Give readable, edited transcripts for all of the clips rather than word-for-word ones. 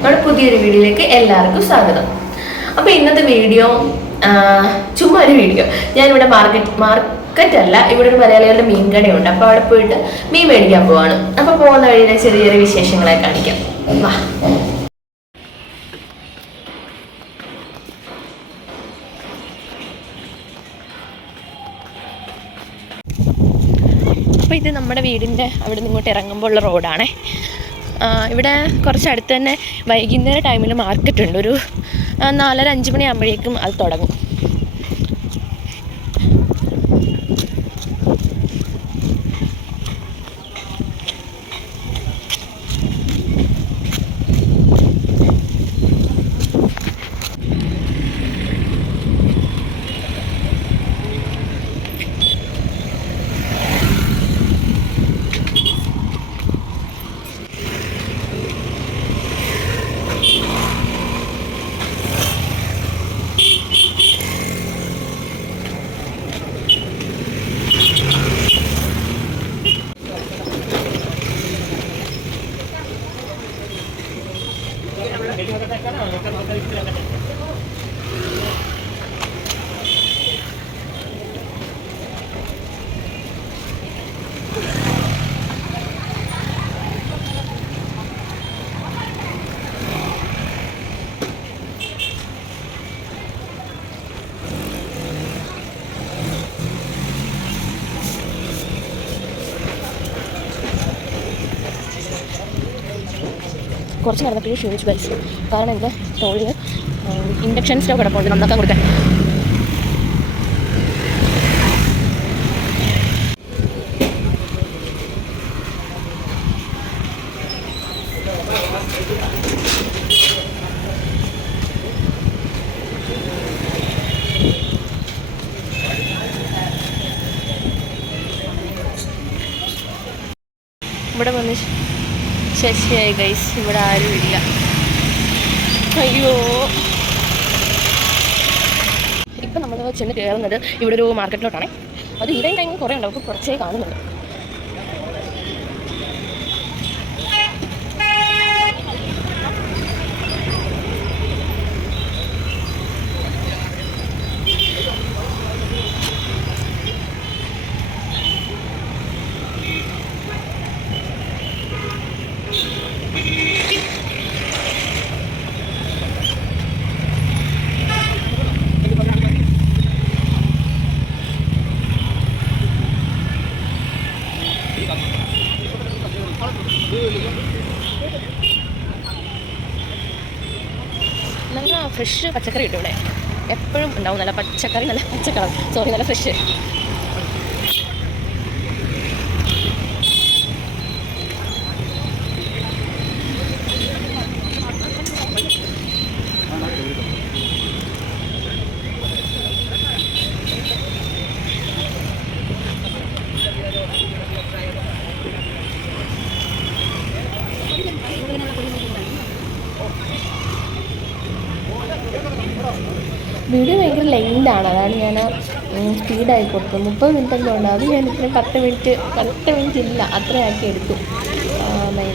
നമ്മുടെ പുതിയൊരു വീഡിയോയിലേക്ക് എല്ലാവർക്കും സ്വാഗതം. അപ്പോൾ ഇന്നത്തെ വീഡിയോ ചുമ്മാ ഒരു വീഡിയോ. ഞാനിവിടെ മാർക്കറ്റ് അല്ല, ഇവിടെ ഒരു മലയാളികളുടെ മീൻ കടയുണ്ട്. അപ്പോൾ അവിടെ പോയിട്ട് മീൻ മേടിക്കാൻ പോവാണ്. അപ്പോൾ പോകുന്ന വഴിയിലെ ചെറിയ ചെറിയ വിശേഷങ്ങളെ കാണിക്കാം. വാ. അപ്പോൾ ഇത് നമ്മുടെ വീടിൻ്റെ അവിടെ നിന്ന് ഇങ്ങോട്ട് ഇറങ്ങുമ്പോൾ ഉള്ള റോഡാണേ. ഇവിടെ കുറച്ചടുത്ത് തന്നെ വൈകുന്നേര ടൈമിൽ മാർക്കറ്റ് ഉണ്ട്. ഒരു 4-5 മണിയാകുമ്പോഴേക്കും അത് തുടങ്ങും. കുറച്ച് നടന്നപ്പോഴും ക്ഷീണിച്ചു കഴിച്ചു. കാരണം എൻ്റെ തോളിൽ ഇൻഡക്ഷൻ സ്റ്റവ് കിടപ്പുണ്ട്, നന്നാക്കാൻ കൊടുക്കാൻ. ഇവിടെ വന്ന് ശശിയായി ഗൈസ്, ഇവിടെ ആരുമില്ല. അയ്യോ, ഇപ്പം നമ്മൾ ചെന്ന് കയറുന്നത് ഇവിടെ ഒരു മാർക്കറ്റിലോട്ടാണ്. അത് ഈവൻ ടൈമിൽ കുറേ ഉണ്ടാവും, അപ്പോൾ കുറച്ചേ കാണുന്നുണ്ട്. നല്ല ഫ്രഷ് പച്ചക്കറി കിട്ടും ഇവിടെ, എപ്പോഴും ഉണ്ടാവും. നല്ല പച്ചക്കറി, നല്ല പച്ചക്കറി, നല്ല ഫ്രഷ്. വീഡിയോ ഭയങ്കര ലെങ്താണ്, അതാണ് ഞാൻ സ്പീഡായി കൊടുത്തത്. 30 മിനിറ്റ് എല്ലാം ഉണ്ട്. അത് ഞാൻ ഇത്രയും 10 മിനിറ്റ് ഇല്ല, അത്രയാക്കി എടുത്തു.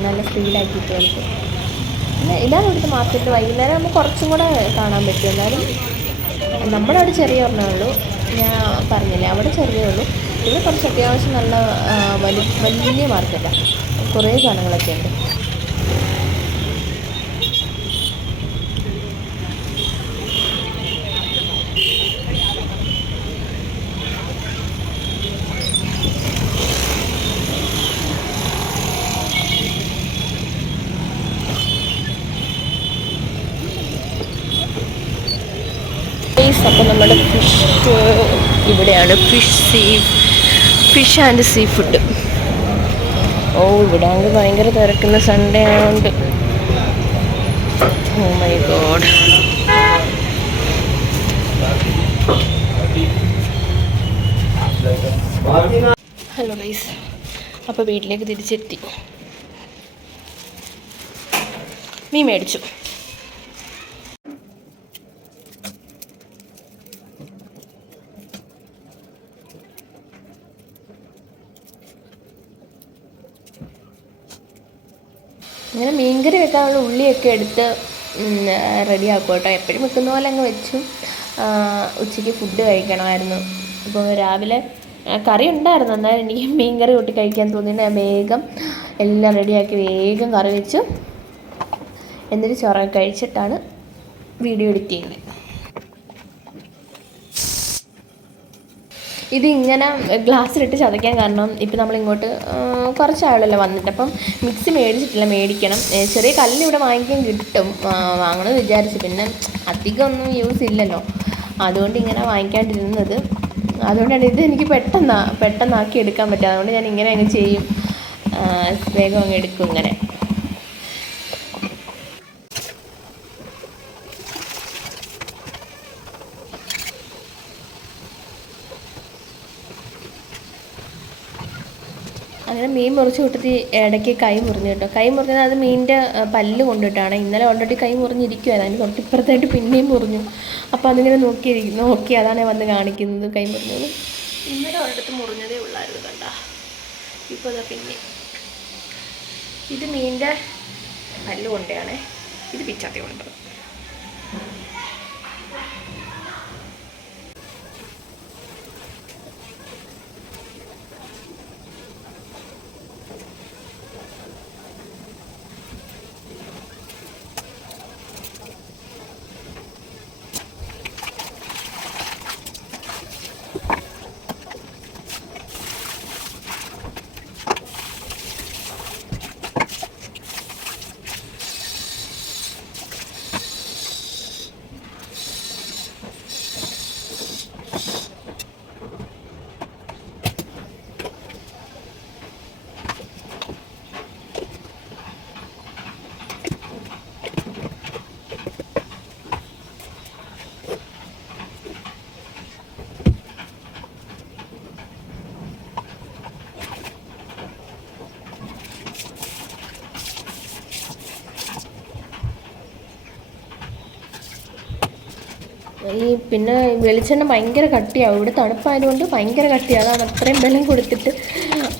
നല്ല സ്പീഡാക്കിയിട്ട് എടുത്തു. പിന്നെ ഇതാണ് ഇവിടുത്തെ മാർക്കറ്റ്. വൈകുന്നേരം നമുക്ക് കുറച്ചും കൂടെ കാണാൻ പറ്റും. എന്നാലും നമ്മുടെ അവിടെ ചെറിയ ഒരെണ്ണേ ഉള്ളൂ, ഞാൻ പറഞ്ഞില്ലേ, അവിടെ ചെറിയേ ഉള്ളൂ. ഇവിടെ കുറച്ച് അത്യാവശ്യം നല്ല വലിയ മാർക്കറ്റാണ്, കുറേ സാധനങ്ങളൊക്കെ ഉണ്ട്. അപ്പോൾ നമ്മുടെ ഫിഷ് ഇവിടെയാണ്, ഫിഷ് ആൻഡ് സീ ഫുഡ്. ഇവിടെ ആണെങ്കിൽ ഭയങ്കര തിരക്കുന്ന സൺഡേ ആയതുകൊണ്ട്. Oh my god. Hello guys, അപ്പോൾ വീട്ടിലേക്ക് തിരിച്ചെത്തി. മീൻ മേടിച്ചു. ഇങ്ങനെ മീൻ മീൻകറി വെക്കാനുള്ള ഉള്ളിയൊക്കെ എടുത്ത് റെഡിയാക്കും കേട്ടോ. എപ്പോഴും വെക്കുന്ന പോലെ അങ്ങ് വെച്ചു. ഉച്ചയ്ക്ക് ഫുഡ് കഴിക്കണമായിരുന്നു. അപ്പോൾ രാവിലെ കറി ഉണ്ടായിരുന്നു, എന്നാൽ എനിക്ക് മീൻകറി കൂട്ടി കഴിക്കാൻ തോന്നിയിട്ട് ഞാൻ വേഗം എല്ലാം റെഡിയാക്കി വേഗം കറി വെച്ചു. എന്നിട്ട് ചോറൊക്കെ കഴിച്ചിട്ടാണ് വീഡിയോ എഡിറ്റ് ചെയ്യുന്നത്. ഇതിങ്ങനെ ഗ്ലാസ്സിലിട്ട് ചതയ്ക്കാൻ കാരണം ഇപ്പം നമ്മളിങ്ങോട്ട് കുറച്ചാളല്ലോ വന്നിട്ട്, അപ്പം മിക്സി മേടിച്ചിട്ടില്ല, മേടിക്കണം. ചെറിയ കല്ലിവിടെ വാങ്ങിക്കാൻ കിട്ടും, വാങ്ങണമെന്ന് വിചാരിച്ചു. പിന്നെ അധികം ഒന്നും യൂസ് ഇല്ലല്ലോ, അതുകൊണ്ട് ഇങ്ങനെ വാങ്ങിക്കാണ്ടിരുന്നത്. അതുകൊണ്ടാണ് ഇത് എനിക്ക് പെട്ടെന്നാക്കി എടുക്കാൻ പറ്റുക. അതുകൊണ്ട് ഞാൻ ഇങ്ങനെ അങ്ങ് ചെയ്യും, വേഗം അങ്ങ് എടുക്കും ഇങ്ങനെ. അങ്ങനെ മീൻ മുറിച്ച് കൂട്ടത്തി ഇടയ്ക്ക് കൈ മുറിഞ്ഞു കേട്ടോ. കൈ മുറിഞ്ഞത് അത് മീനിൻ്റെ പല്ല് കൊണ്ടിട്ടാണ്. ഇന്നലെ ഓൾറെഡി കൈ മുറിഞ്ഞിരിക്കുവായിരുന്നു, അതിന് തൊട്ടിപ്പുറത്തായിട്ട് പിന്നെയും മുറിഞ്ഞു. അപ്പോൾ അതിങ്ങനെ നോക്കി അതാണ് വന്ന് കാണിക്കുന്നത് കൈ മുറിഞ്ഞത്. ഇന്നലെ ഒരിടത്ത് മുറിഞ്ഞതേ ഉള്ളായിരുന്നു കണ്ട. ഇപ്പോൾ അതാ പിന്നെ ഇത് മീനിൻ്റെ പല്ല് കൊണ്ടാണേ, ഇത് പിച്ചാത്തി കൊണ്ടത്. പിന്നെ വെളിച്ചെണ്ണ ഭയങ്കര കട്ടിയാവും, ഇവിടെ തണുപ്പായതുകൊണ്ട് ഭയങ്കര കട്ടിയാണ്. അതാണ് അത്രയും ബലം കൊടുത്തിട്ട്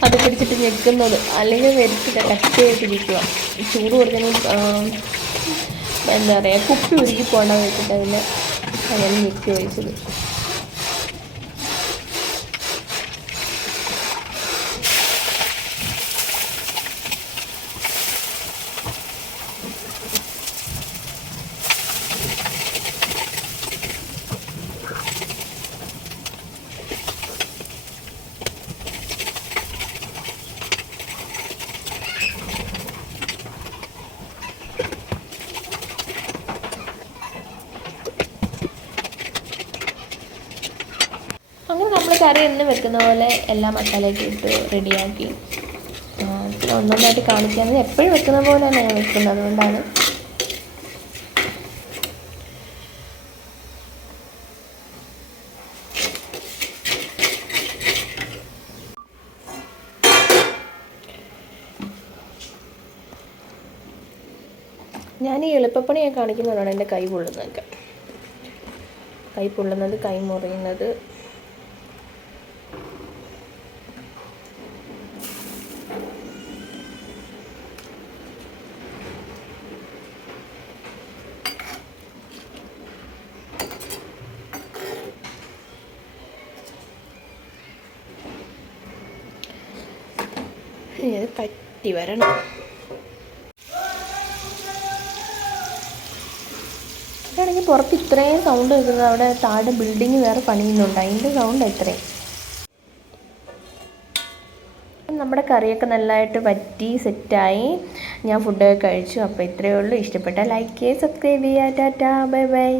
അത് പിടിച്ചിട്ട് ഞെക്കുന്നത്, അല്ലെങ്കിൽ വെച്ചിട്ട് കട്ടിയായിട്ടിരിക്കുക. ചൂട് കൊടുക്കുന്ന എന്താ പറയുക, കുപ്പി ഉരുക്കി പോകേണ്ട വെച്ചിട്ട് അതിന് അങ്ങനെ ഞെക്കി ഒഴിച്ചത്. അങ്ങനെ നമ്മൾ കറി എന്ന് വെക്കുന്ന പോലെ എല്ലാ മസാലയൊക്കെ ഇട്ട് റെഡിയാക്കി ഒന്നൊന്നായിട്ട് കാണിക്കാമെന്ന് എപ്പോഴും വെക്കുന്ന പോലെ തന്നെ ഞാൻ വെക്കുന്നത്, അതുകൊണ്ടാണ്. ഞാൻ ഈ എളുപ്പപ്പണിയെ കാണിക്കുന്നതാണ് എൻ്റെ കൈ പൊള്ളുന്നതൊക്കെ. കൈ പൊള്ളുന്നത്, കൈ മുറിയുന്നത്. ഇത് പറ്റി വരണം. ഇതാണെങ്കിൽ പുറത്ത് ഇത്രയും സൗണ്ട് കേൾക്കുന്നത്, അവിടെ താഴെ ബിൽഡിങ് വേറെ പണിയുന്നുണ്ട്, അതിൻ്റെ സൗണ്ട് ഇത്രയും. നമ്മുടെ കറിയൊക്കെ നല്ലതായിട്ട് വറ്റി സെറ്റായി, ഞാൻ ഫുഡൊക്കെ കഴിച്ചു. അപ്പോൾ ഇത്രയേ ഉള്ളൂ. ഇഷ്ടപ്പെട്ടാൽ ലൈക്ക് ചെയ്യുക, സബ്സ്ക്രൈബ് ചെയ്യുക. Tata, bye bye.